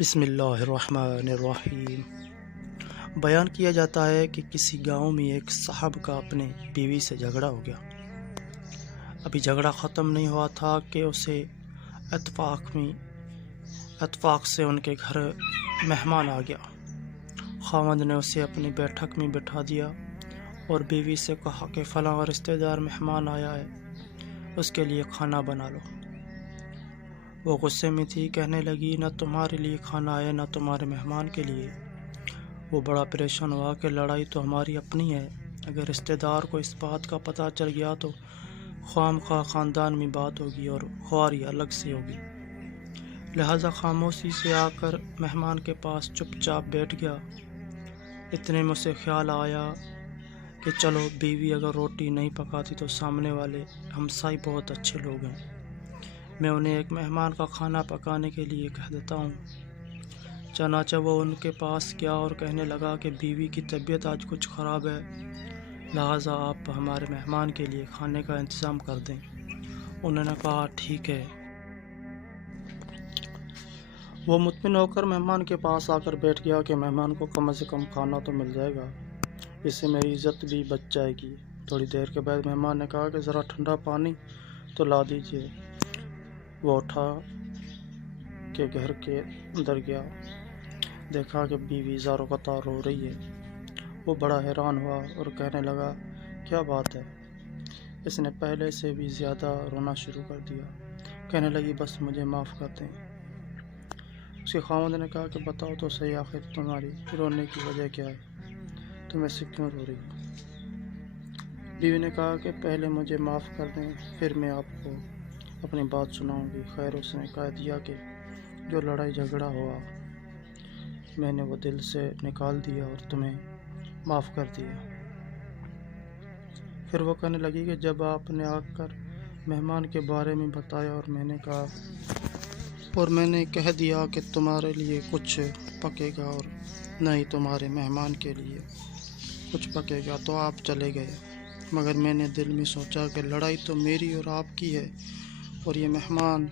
بسم اللہ الرحمن الرحیم۔ بیان کیا جاتا ہے کہ کسی گاؤں میں ایک صاحب کا اپنے بیوی سے جھگڑا ہو گیا۔ ابھی جھگڑا ختم نہیں ہوا تھا کہ اسے اتفاق سے ان کے گھر مہمان آ گیا۔ خاوند نے اسے اپنی بیٹھک میں بٹھا دیا اور بیوی سے کہا کہ فلاں رشتہ دار مہمان آیا ہے، اس کے لیے کھانا بنا لو۔ وہ غصے میں تھی، کہنے لگی نہ تمہارے لیے کھانا ہے نہ تمہارے مہمان کے لیے۔ وہ بڑا پریشان ہوا کہ لڑائی تو ہماری اپنی ہے، اگر رشتہ دار کو اس بات کا پتہ چل گیا تو خام خواہ خاندان میں بات ہوگی اور خواری الگ سے ہوگی۔ لہذا خاموشی سے آ کر مہمان کے پاس چپ چاپ بیٹھ گیا۔ اتنے میں اسے خیال آیا کہ چلو بیوی اگر روٹی نہیں پکاتی تو سامنے والے ہمسائے بہت اچھے لوگ ہیں، میں انہیں ایک مہمان کا کھانا پکانے کے لیے کہہ دیتا ہوں۔ چنانچہ وہ ان کے پاس گیا اور کہنے لگا کہ بیوی کی طبیعت آج کچھ خراب ہے، لہٰذا آپ ہمارے مہمان کے لیے کھانے کا انتظام کر دیں۔ انہوں نے کہا ٹھیک ہے۔ وہ مطمئن ہو کر مہمان کے پاس آ کر بیٹھ گیا کہ مہمان کو کم از کم کھانا تو مل جائے گا، اس سے میری عزت بھی بچ جائے گی۔ تھوڑی دیر کے بعد مہمان نے کہا کہ ذرا ٹھنڈا پانی تو لا دیجیے۔ وہ اٹھا کے گھر کے اندر گیا، دیکھا کہ بیوی زاروں قطار رو رہی ہے۔ وہ بڑا حیران ہوا اور کہنے لگا کیا بات ہے؟ اس نے پہلے سے بھی زیادہ رونا شروع کر دیا۔ کہنے لگی بس مجھے معاف کر دیں۔ اس کے خاوند نے کہا کہ بتاؤ تو صحیح، آخر تمہاری رونے کی وجہ کیا ہے؟ تم ایسے کیوں رو رہی ہو؟ بیوی نے کہا کہ پہلے مجھے معاف کر دیں، پھر میں آپ کو اپنی بات سناؤں گی۔ خیر، اس نے کہہ دیا کہ جو لڑائی جھگڑا ہوا میں نے وہ دل سے نکال دیا اور تمہیں معاف کر دیا۔ پھر وہ کہنے لگی کہ جب آپ نے آ کر مہمان کے بارے میں بتایا اور میں نے کہہ دیا کہ تمہارے لیے کچھ پکے گا اور نہ ہی تمہارے مہمان کے لیے کچھ پکے گا تو آپ چلے گئے، مگر میں نے دل میں سوچا کہ لڑائی تو میری اور آپ کی ہے اور یہ مہمان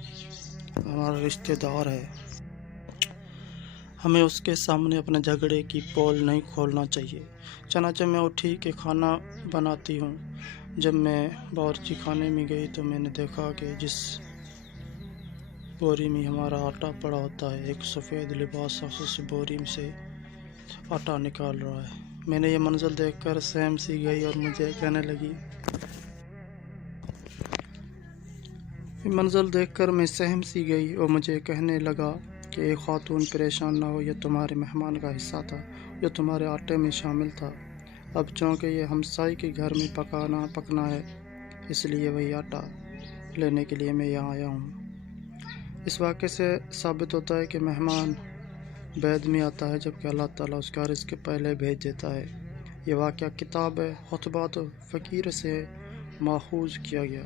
ہمارا رشتہ دار ہے، ہمیں اس کے سامنے اپنے جھگڑے کی پول نہیں کھولنا چاہیے۔ چنانچہ میں اٹھی کہ کھانا بناتی ہوں۔ جب میں باورچی خانے میں گئی تو میں نے دیکھا کہ جس بوری میں ہمارا آٹا پڑا ہوتا ہے، ایک سفید لباس شخص اس بوری سے آٹا نکال رہا ہے۔ میں نے یہ منظر دیکھ کر سہم سی گئی اور مجھے کہنے لگا کہ ایک خاتون پریشان نہ ہو، یہ تمہارے مہمان کا حصہ تھا جو تمہارے آٹے میں شامل تھا۔ اب چونکہ یہ ہمسائے کے گھر میں پکنا ہے، اس لیے وہی آٹا لینے کے لیے میں یہاں آیا ہوں۔ اس واقعے سے ثابت ہوتا ہے کہ مہمان بعد میں آتا ہے جبکہ اللہ تعالیٰ اس کا رزق پہلے بھیج دیتا ہے۔ یہ واقعہ کتاب خطبات فقیر سے ماخوذ کیا گیا۔